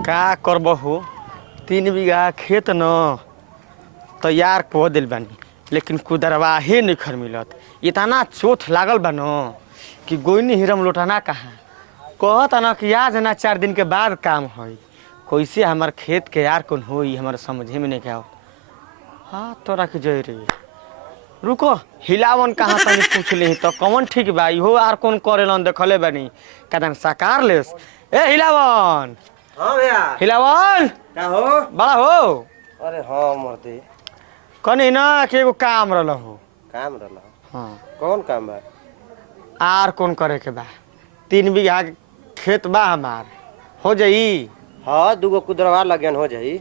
का करबहू 3 बीघा खेत न तैयार कऽ दिल बानी, लेकिन कुदरवाहे नहीं मिलत। इतना चोट लागल बा न कि गोइनी हिरम लौटाना कहाँ कहता न कि आज ना 4 दिन के बाद काम है। कैसे हमार खेत के यार कौन होई हमारे समझे में नहीं क्या। हाँ तोरा के जय रे रुको हिलावन कहाँ तनी पूछ ली तो कौन ठीक बा इहो आर कौन करेलन देखले बानी कदम साकार लेस। ए हिलावन। हाँ भैया हिलावन क्या हो बड़ा हो। अरे हाँ मर्दे कनी ना कि एगो काम रहल हो। काम रहला। हाँ कौन काम बा? आर कौन करे के बा 3 बीघा खेत बा हमार हो जाई। हाँ दूगो कुदरवा लगन हो जाई।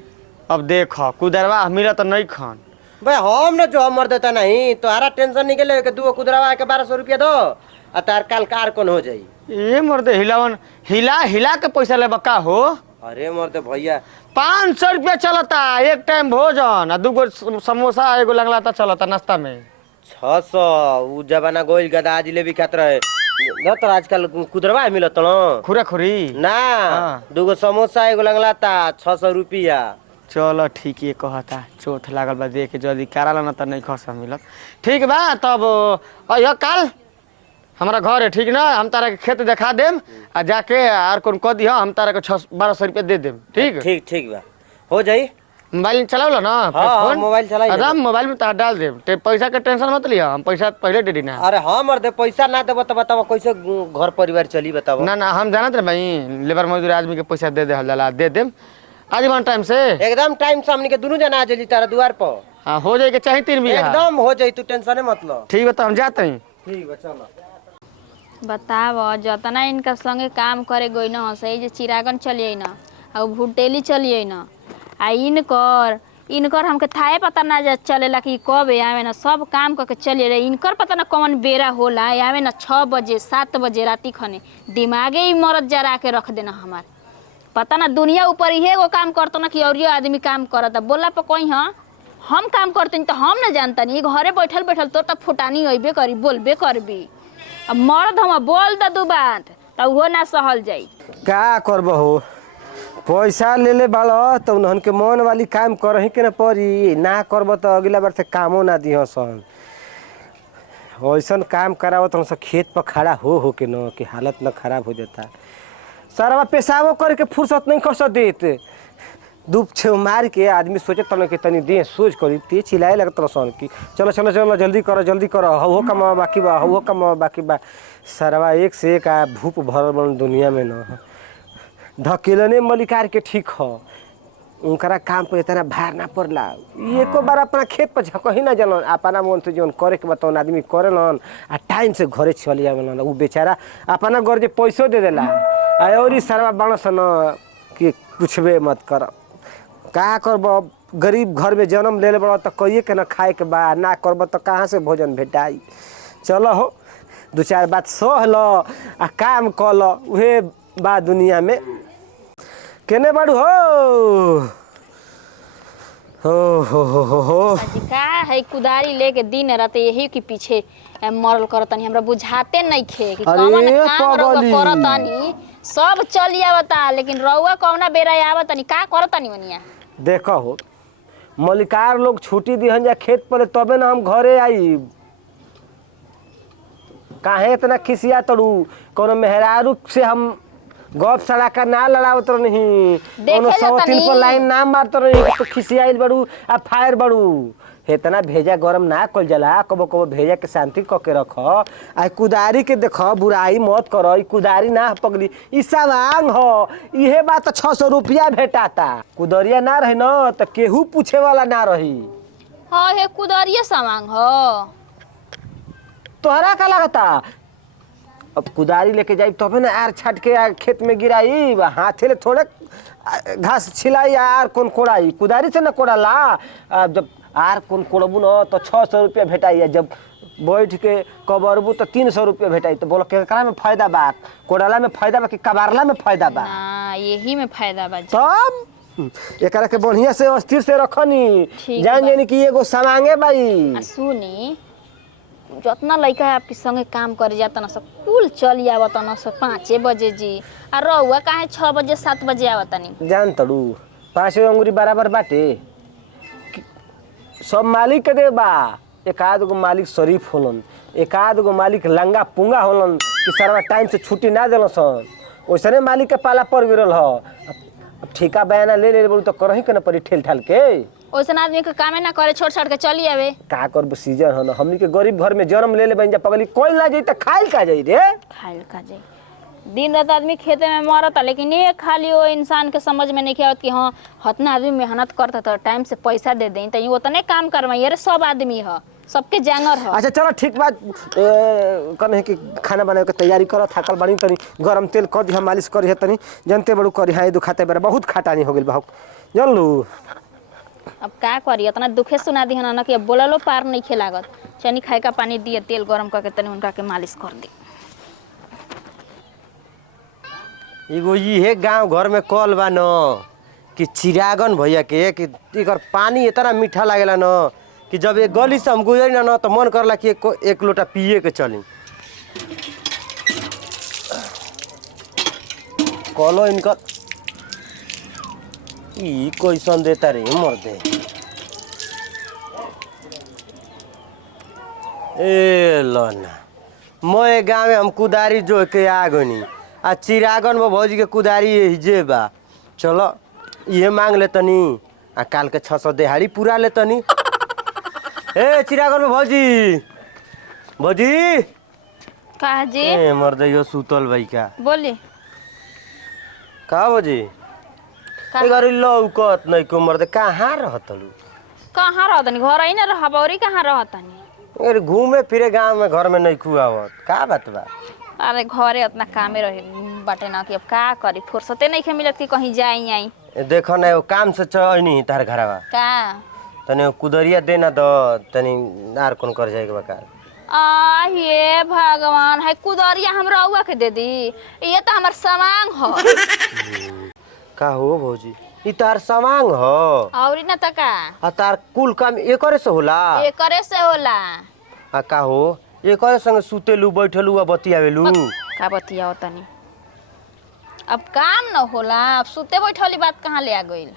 अब देख कुदरवा मिलत नहीं खन भाई हम ना जो मर देता नहीं तो हरा टेंशन नहीं के कि दूगो कुदरवा के 1200 रुपया दो और तार काल कार कौन हो जाई। ये मर्दे हिलावन हिला हिला के पैसा ले बका हो। अरे मर्दे भैया 500 रुपया चलता एक टाइम भोजन और 2 समोसा एगो लंगलाता चलता नाश्ता में। 600 उ जमाना गोइल गदा जिलेबी खात रहे न तो आजकल कुदरवा मिलत न खुरा खुरी ना। हाँ। दूगो समोसा एगो लंगलाता 600 रुपया। चलो ठीक है कहता चोट लागल बा देख जल्दी कराला ना तो नहीं खसा मिलत। ठीक बा तब अयो काल हमारा घर है ठीक ना हम तारा के खेत दिखा देम आ जाके आर कौन कह दिया हम तारा के 1200 रुपया दे देम। ठीक ठीक ठीक बा हो जाई। मोबाइल चलाओ ना हाँ, मोबाइल चलाई आराम मोबाइल में तार डाल देम पैसा के टेंशन मत लिया हम पैसा पहले दे देना। अरे हाँ मर्दे पैसा ना देबो तो बताओ कैसे घर परिवार चली बताओ। ना ना हम जानत रहे भाई लेबर मजदूर आदमी के पैसा दे दे हल्ला दे देम आज मन टाइम से एकदम टाइम से हमनी के दोनों जना आ जाई तारा द्वार पर। हाँ हो जाए के चाहिए 3 बीघा एकदम हो जाई तू टेंशन मत लो। ठीक है तो हम जाते हैं। ठीक बा चलो। बताव जतना इनका संगे काम करे गई न सही जे चिरागन चलिए न आ भुटेली चलिए न आ इनकर हमके थाए पता ना चलेला कि कब आवे ना सब काम करके चलिए रहे। इनकर पता ना कौन बेरा होला आवे ना 6 बजे 7 बजे राती खने दिमागे ही मरद जरा के रख देना हमार। पता ना दुनिया ऊपर ही एगो काम करता ना कि और आदमी काम करता बोला पर कोई हाँ हम काम करते तो हम ना जानता नहीं घरे बैठल बैठल तो तब फुटानी अबे करी बोलबे करबी। अब मर्द हम बोल द 2 बात तो वो ना सहल जाई। का करबहो पैसा ले ले बालो तो उन्हन के मन वाली काम करही के ना पड़ी ना करब तो अगला बार से कामो ना दिह सन। ऐसन काम करावत हम खेत पर खड़ा हो के न कि हालत न खराब हो जाता। सारा पेशाबो करके फुर्सत नहीं कर देत धूप छे मार के आदमी सोचे तन कि तनी देह सोच करी ते चिल्लाए लगत सन कि चलो चलो चलो जल्दी करो हो कम बाकी बा हो कम बाकी बा। सरवा एक से एक आ भूप भरल बन दुनिया में न धकेलने मलिकार के ठीक ह उनकरा काम पे इतना भार ना पड़ला। एको बार अपना खेत पर झकही ना जलन अपना मन से जीवन करे के बताओ आदमी करेलन आ टाइम से घरे चली आवेलन। उ बेचारा अपना घर जे पैसो दे देला और सरवा बाणस न कि पूछबे मत कर। का करब गरीब घर में जन्म ले बड़ा तो कहिए के ना खाए के बा ना करब तो कहाँ से भोजन भेटाई। चलो हो 2-4 बात सह लो आ काम कर लो उहे बा दुनिया में केने बाड़ू हो का है कुदारी लेके दिन रात यही के पीछे मरल करतनी हमरा बुझाते नहीं खे कि कौन काम रउआ करतनी सब चल आवता लेकिन रउआ कौना बेरा आवतनी का करतनी वनिया। देखो हो मलिकार लोग छुट्टी दिहन जा खेत पर तबे ना हम घरे आई। काहे इतना खिसिया तड़ू कोनो मेहरारू से हम गप सड़ाका ना लड़ावत नहीं कोनो 103 पर लाइन ना मारत नहीं तो खिसियाइल बड़ू आ फायर बड़ू। इतना भेजा गरम ना कल जला कबो कबो भेजा के शांति क के रख। आ कुदारी के देख बुराई मत कर कुदारी ना पगली ई सवांग हो इहे बात 600 रुपया भेटाता। कुदरिया ना रही न तो केहू पूछे वाला ना रही। हाँ हे कुदरिया सवांग हो तोहरा का लगता अब कुदारी लेके जाई तबे ना आर छाट के खेत में गिराई हाथे ले थोड़े घास छिलाई आर कौन कोड़ाई कुदारी से न कोड़ाला। जब आर कौन कोड़बू न तो 600 रुपया भेटाई जब बैठ के कबरबू तो 300 रुपया भेटाई। तो बोलो केकरा में फायदा बा कोड़ाला में फायदा बा कि कबारला में फायदा बा? ना यही में फायदा बा तब एकरा के बढ़िया से अस्थिर से रखनी जान जानी कि एगो सामांगे बाई। सुनी जितना लड़का है आपके संगे काम करे जाता ना सब कुल चल आवता ना सब 5 बजे जी और रहुआ काहे 6 बजे 7 बजे आवता नहीं जान तड़ू 5 अंगुरी बराबर बाटे सब मालिक के दे बा। एक आध गो मालिक शरीफ होलन, एक आध गो मालिक लंगा पुंगा होलन कि सरवा टाइम से छुट्टी ना देलन सन। वैसने मालिक के पाला पड़ गिरल ह। अब ठेका बयाना ले बोलू तो करही के ना पड़ी ठेल ठाल के। वैसन आदमी के कामे ना करे छोड़ छाड़ के चली आवे। का करब सीजन ह ना, हमनी के गरीब घर में जन्म ले बन जा पगली कोई ना जाई त खाइल का जाई रे। खाइल का जाई दिन रात आदमी खेते में मरता लेकिन ये खाली वो इंसान के समझ में नहीं आवत कि हाँ हतना आदमी मेहनत करता था टाइम से पैसा दे दें तो उतने काम करवाई। अरे सब आदमी है सबके जांगर है। अच्छा चलो ठीक बात कने कि खाना बनावे के तैयारी कर। थाकल बानी तनी गरम तेल कर दिहा, मालिश करी तनी जनते बड़ू करी हां दुखाते बेरा बहुत खटानी हो गेल बहु जान लू। अब का करी इतना दुखे सुना दी ना कि अब बोललो पार नहीं खेलागत। चनी खाए का पानी दिए तेल गरम करके तनी उनका के मालिश कर दी। एगो ये गांव घर में कल बा न कि चिरागन भैया के कि एकर पानी इतना मीठा लागेला न कि जब एक गली से हम गुजरी न तो मन करला कि एक लोटा पिए के चली। कलो इनकर ई कैसन देता रे मर्दे। ए लना मैं गाँव में हम कुदारी जो के आ गनी आ चिरागन में भौजी के कुदारी जे बा। चलो ये मांग ले तनी आ काल के 600 दिहाड़ी पूरा ले तनी। ए चिरागन में भौजी भौजी का जी ए मर्द यो सुतल भाई का बोली का भौजी का ए गरी लौकत नहीं को मर्द कहाँ रहतलू। कहाँ रहतनी घर ही ना रहब और कहाँ रहतनी। अरे घूमे फिरे गांव में घर में नहीं खुआवत का बात बा। अरे घरे उतना कामे रहे बाटे ना कि अब का करी फुर्सते नहीं के मिलत कि कहीं जाई आई। देखो ना वो काम से चल नहीं तार घरवा का तने कुदरिया देना दो तनी नार कौन कर जाएगा बका। आ ये भगवान है कुदरिया हम रउआ के दे दी ये तो हमार समांग हो। का हो भौजी ई तार समांग हो और ना त का आ तार कुल काम एकरे से होला। एकरे से होला आ का हो एकरे संग सुतेलू बैठलू आ बतियावेलू का बतिया तनी अब काम न होला अब सुते बैठली बात कहाँ ले आ गइल।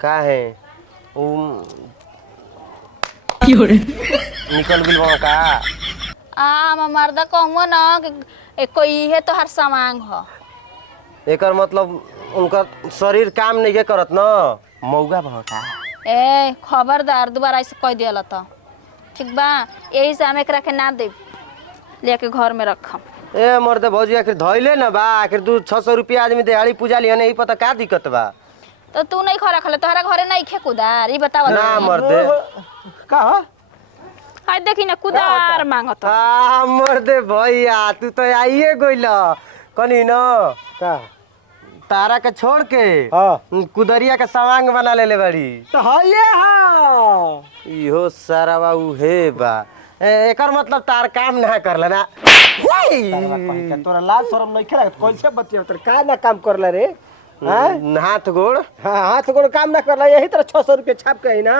का है निकल गेल वहाँ का आ मर्दा कहूँ ना कि कोई है तो हर समांग हो। एकर मतलब उनका शरीर काम नहीं करत न मौगा भौका। ए खबरदार दोबारा ऐसे कह दिया तो ठीक बा यही से हम एकरा के ना दे लेके घर में रखम। ए मर्दे भौजी आखिर धैले न बा आखिर 200-600 रुपया आदमी दिहाड़ी पूजा लिया नहीं पता का दिक्कत बा। तो तू नहीं खा रखले तोहरा घरे नहीं खे कुदार ई बतावा ना मर्दे का हो हाय देखी ना कुदार मांगत आ मर्दे भैया तू तो आइए गइल कनी न का तारा के छोड़ के हां कुदरिया के सामांग बना लेले बड़ी तो हइए हां इहो सारा बा उहे बा एकर मतलब तार काम ना करला ना। तोरा लाज शरम नहीं खेला कैसे बतिया तर का ना काम करला रे। हाथ गोड़ हाँ हाथ गोड़ काम ना करला यही तरह 600 रुपया छाप के ना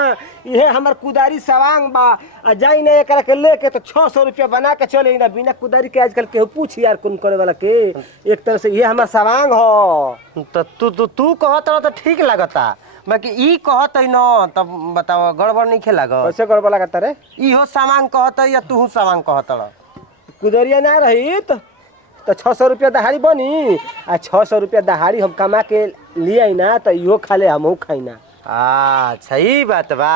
ये हमार कुदारी सवांग बा आ जाई ना एकरा के लेके तो 600 रुपया बना के चले ना बिना कुदारी के आजकल केहू पूछ यार कौन करे वाला के एक तरह से ये हमार सवांग हो। तो तू कहत तो ठीक लगता बाकी ई कहत न तब बताओ गड़बड़ नहीं खेला कैसे गड़बड़ लगता रे। इहो सामान कहत या तू सामान कहत कुदरिया ना रही तो 600 रुपया दहाड़ी बनी आ 600 रुपया दहाड़ी हम कमा के लिए ना तो इहो खा ले हमहू खाई ना। अच्छा ई बात बा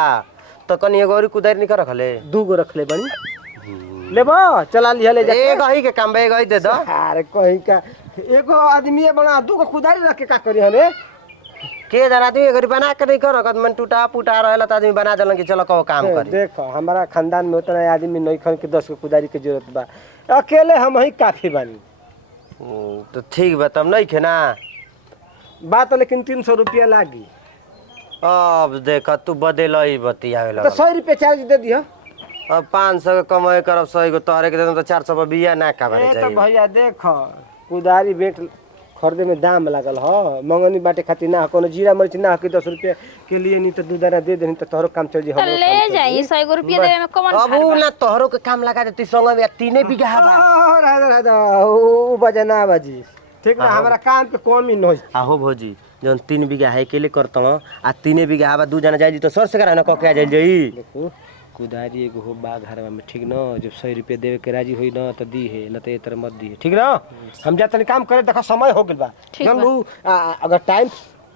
तो कनी एगो और कुदारी निकर रखले 2 गो रखले बनी लेबो चला लिया ले जा एक ही के काम बे एक ही दे दो। अरे कहीं का एगो आदमी बना 2 गो कुदारी रख के का करी हने के जना आदमी अगर बना के नहीं करो मन टूटा पुटा रहला त आदमी बना देलन कि चलो कहो काम करी। देखो हमारा खानदान में उतना आदमी नहीं खन के 10 गो कुदारी के जरूरत बा अकेले हम ही काफी बानी। तो ठीक बा तब नहीं खे ना बात लेकिन 300 रुपया लागी। अब देख तू बदल बतियावे लगा तो 100 रुपया चार्ज दे दियो। अब 500 के कमाई करब 100 को तोहरे के दे तो 400 पे बिया ना का भरे जाई। तो भैया देख कुदारी बेट खरीदे में दाम लागल ह मंगनी बाटे खातिर ना कोनो जीरा मरीच ना कि 10 रुपया के लिए नहीं तो दू दाना दे देनी तो तोहरो काम चल जी तो ले जाई 100 रुपया देवे में कौन अब उ ना तोहरो के काम लगा देती संग में 3 बीघा बा राजा ओ बजना बाजी ठीक ना हमारा काम पे कमी नहीं आहो भौजी जौन 3 बीघा है अकेले करता आ 3 बीघा बा दू जना जाई तो सर से करा ना कके आ जाई देखो कुदारी एगो हो बा घरवा में ठीक न जब 100 रुपया देवे के राजी होई न तो दी है न तो ए तरह मत दी है ठीक ना हम जा तनी काम करे देखो समय हो गेल बा जानलू अगर टाइम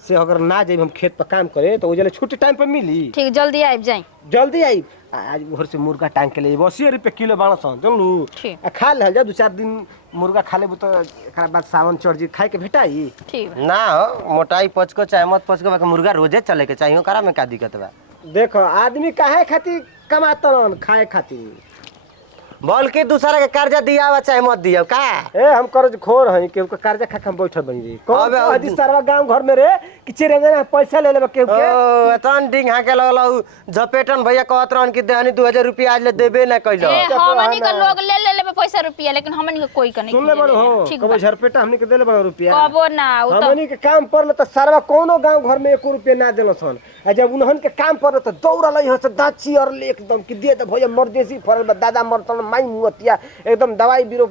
से अगर ना जाई हम खेत पर काम करे तो उजले छुट्टी टाइम पर मिली ठीक जल्दी आइब जाई जल्दी आई आज घर से मुर्गा टांग के ले 80 रुपया किलो बाड़ा सन जानलू ठीक। खा ले जा 2-4 दिन मुर्गा खा लेबो तो एकरा बाद सावन चढ़ जी खाए के भेटाई ठीक बा। ना हो मोटाई पचको चाहे मत पचको बाकी मुर्गा रोजे चले के चाहिए करा में का दिक्कत बा देखो आदमी काहे खातिर कमातन खाए खातिर बल्कि दूसरा के कर्जा दिया हुआ चाहे मत दिया का ए हम कर्ज खोर हई केहू के कर्जा खा के हम बैठल बनी रे कौन अबे आदि सारा गांव घर में रे कि चेरे देना पैसा ले लेबे केहू के ओ तन डिंग हाके लगल झपेटन भैया कहत रहन कि देहनी 2000 रुपया आज ले देबे ना कइलो ए हमनी के लोग ले लेबे पैसा रुपया लेकिन हमनी के कोई के नहीं सुन ले बड़ हो ठीक कबो बा झरपेटा हमनी के देले बड़ रुपया कबो ना उ तो हमनी के काम पर त सारा कोनो गांव घर में 1 रुपया ना देलो सन आ जब उन्हन के काम पर त दौड़ल है से दाची और ले एकदम कि दे दे भैया मर्देसी फरल बा दादा मरतन माई मुअतिया एकदम दवाई बीरो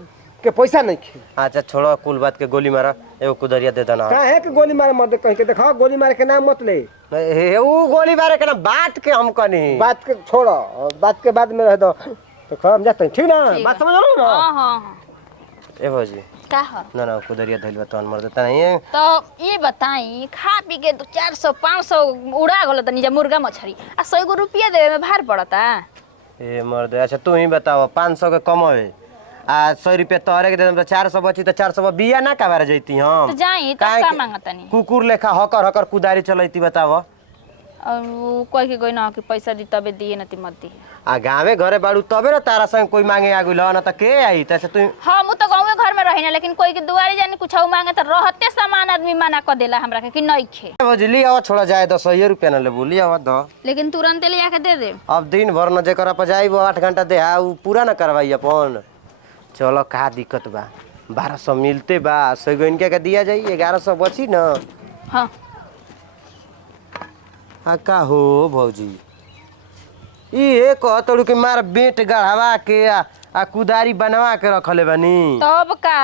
के पैसा नहीं खे अच्छा छोड़ो कुल बात के गोली मारा एगो कुदरिया दे देना काहे के गोली मारे मर्दे कह के देखो गोली मारे के नाम मत ले ए ऊ गोली मारे के ना बात के हम कनी बात के छोड़ो बात के बाद में रह दो तो हम जाते हैं ठीक ना ठीक बात बा। समझ लो ना हां हां ए भौजी का ह ना ना कुदरिया धइल बा तहन मर देता नहीं तो ये बताई खा पी के 400 500 उड़ा गल तनी जा मुर्गा मछरी आ 100 रुपया देवे में भार पड़ता ए मर्द अच्छा तू ही बताओ 500 के कमावे आ 100 रुपया तोहरे के दे देम तो 400 बची तो 400 बिया ना काबार जैती हम तो जाई तो काहे का के- मांगतनी कुकुर लेखा हकर हकर कुदारी चलैती बताओ और वो कोई के कोई ना कि पैसा दी तबे दिए न ती मत दी आ गाँवे घरे बाड़ू तबे ना तारा संग कोई मांगे आगु ल ना त के आई तैसे तू हम तो गाँव घर में रही ना लेकिन कोई के दुआरी जानी कुछ मांगे तो रहते सामान आदमी मना कर देला हमरा के कि नहीं खे बुझली अब छोड़ा जाए 10 रुपया न ले बोली अब द लेकिन तुरंत ले आके दे दे अब दिन भर न जेकर पर जाइब 8 घंटा दे उ पूरा न करवाई अपन चलो का दिक्कत बा 1200 मिलते बा सगोइन के दिया जाई 1100 बची न हाँ आ का हो भौजी ये कहतड़ू कि मार बेट गढ़वा के आ कुदारी बनवा के रखले बानी तब का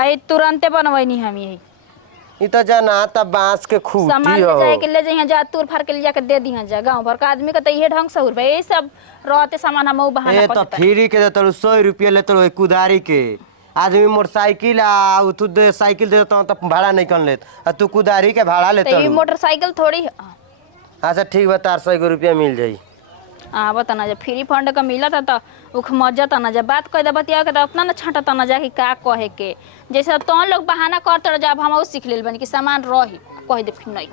आई तुरंते बनवैनी हम यही इ त जाना त बांस के खूटी सामान हो ले जाए के ले जइहा जा तूर फाड़ के ले जाके दे दिहा जा गांव भर का आदमी के त इहे ढंग से उड़ भाई सब रहते सामान हम बहाना ए कर तो फ्री के देतड़ू 100 रुपया लेतड़ू कुदारी के आदमी मोटरसाइकिल आ तू दे साइकिल दे देता तो भाड़ा नहीं कन लेत आ तू कुदारी के भाड़ा तो ये लेतड़ू मोटरसाइकिल थोड़ी है। अच्छा ठीक बा 400 रुपया मिल जाई बता ना जब फ्री फंड का मिला था तो उख मजा तना जब बात कह दे बतिया के तो अपना ना छाटा तना जा कि का कहे के जैसे तो लोग बहाना करते जब हम सीख लेल बनी कि सामान रही कह दे फिर नहीं